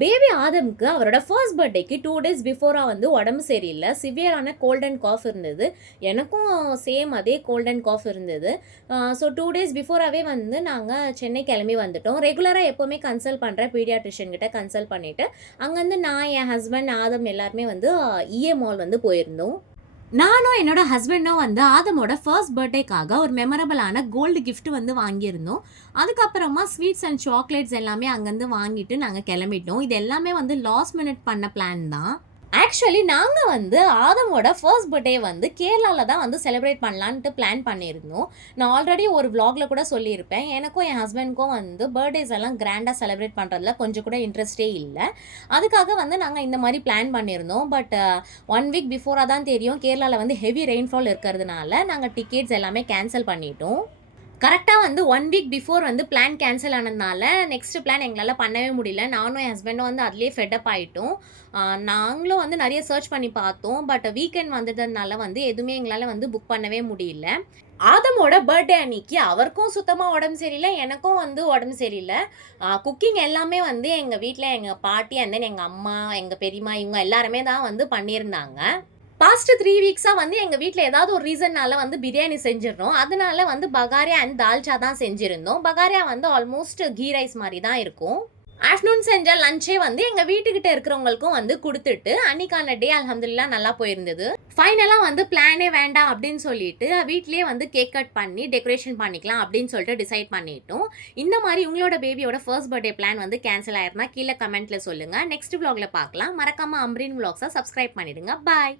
Baby ஆதம்க்கு அவரோட first பர்த்டேக்கு 2 days பிஃபோராக வந்து உடம்பு சரியில்லை, சிவியரான கோல்ட் அண்ட் காஃப் இருந்தது. எனக்கும் சேம் அதே கோல்ட் அண்ட் காஃப் இருந்தது. ஸோ 2 டேஸ் பிஃபோராகவே வந்து நாங்கள் சென்னை கிளம்பி வந்துட்டோம். ரெகுலராக எப்போவுமே கன்சல்ட் பண்ணுற பீடியாட்ரிஷியன் கிட்ட கன்சல்ட் பண்ணிவிட்டு அங்கேருந்து நான், என் ஹஸ்பண்ட், ஆதம் எல்லாருமே வந்து இஏ மால் வந்து போயிருந்தோம். நானும் என்னோட ஹஸ்பண்டும் வந்து ஆதமோட ஃபர்ஸ்ட் பர்த்டேக்காக ஒரு மெமரபிளான கோல்டு கிஃப்ட் வந்து வாங்கியிருந்தோம். அதுக்கப்புறமா ஸ்வீட்ஸ் அண்ட் சாக்லேட்ஸ் எல்லாமே அங்கேருந்து வாங்கிட்டு நாங்கள் கிளம்பிட்டோம். இது எல்லாமே வந்து லாஸ்ட் மினிட் பண்ண பிளான் தான். ஆக்சுவலி நாங்கள் வந்து ஆதமோட ஃபர்ஸ்ட் பர்த்டே வந்து கேரளாவில் தான் வந்து செலிப்ரேட் பண்ணலான்ட்டு பிளான் பண்ணியிருந்தோம். நான் ஆல்ரெடி ஒரு விளாகில் கூட சொல்லியிருப்பேன், எனக்கும் என் ஹஸ்பண்ட்க்கும் வந்து பர்த்டேஸ் எல்லாம் கிராண்டாக செலிப்ரேட் பண்ணுறதுல கொஞ்சம் கூட இன்ட்ரெஸ்டே இல்லை. அதுக்காக வந்து நாங்கள் இந்த மாதிரி பிளான் பண்ணியிருந்தோம். பட் 1 வீக் பிஃபோராக தான் தெரியும் கேரளாவில் வந்து ஹெவி ரெயின்ஃபால் இருக்கிறதுனால நாங்கள் டிக்கெட்ஸ் எல்லாமே கேன்சல் பண்ணிட்டோம். கரெக்டாக வந்து 1 வீக் பிஃபோர் வந்து பிளான் கேன்சல் ஆனதுனால நெக்ஸ்ட் பிளான் எங்களால் பண்ணவே முடியல. நானும் என் ஹஸ்பண்டும் வந்து அதுலேயே ஃபெட்டப் ஆகிட்டோம். நாங்களும் வந்து நிறைய சர்ச் பண்ணி பார்த்தோம். பட் வீக்கெண்ட் வந்ததுனால வந்து எதுவுமே எங்களால் வந்து புக் பண்ணவே முடியல. ஆதமோட பர்த்டே அன்னைக்கு அவருக்கும் சுத்தமாக உடம்பு சரியில்லை, எனக்கும் வந்து உடம்பு சரியில்லை. குக்கிங் எல்லாமே வந்து எங்கள் வீட்டில் எங்கள் பாட்டி அண்ட் தென் எங்கள் அம்மா, எங்கள் பெரியம்மா இவங்க எல்லாருமே தான் வந்து பண்ணியிருந்தாங்க. பாஸ்ட் 3 வீக்ஸாக வந்து எங்கள் வீட்டில் ஏதாவது ஒரு ரீசன்னால வந்து பிரியாணி செஞ்சிடறோம். அதனால வந்து பகாரியா அண்ட் தால்ச்சா தான் செஞ்சுருந்தோம். பகாரியா வந்து ஆல்மோஸ்ட் கீ ரைஸ் மாதிரி தான் இருக்கும். ஆஃப்டர்நூன் செஞ்ச லஞ்சே வந்து எங்கள் வீட்டுக்கிட்ட இருக்கிறவங்களுக்கும் வந்து கொடுத்துட்டு அன்னைக்கான டே அல்ஹம்துலில்லாஹ் நல்லா போயிருந்தது. ஃபைனலாக வந்து பிளானே வேண்டாம் அப்படின்னு சொல்லிட்டு வீட்லேயே வந்து கேக் கட் பண்ணி டெக்கரேஷன் பண்ணிக்கலாம் அப்படின்னு சொல்லிட்டு டிசைட் பண்ணிட்டோம். இந்த மாதிரி உங்களோட பேபியோட ஃபர்ஸ்ட் பர்த்டே பிளான் வந்து கேன்சல் ஆயிருந்தா கீழே கமெண்ட்டில் சொல்லுங்கள். நெக்ஸ்ட் vlogல பார்க்கலாம். மறக்காமல் அம்ரீன் vlogsஸை சப்ஸ்கிரைப் பண்ணிடுங்க. பாய்.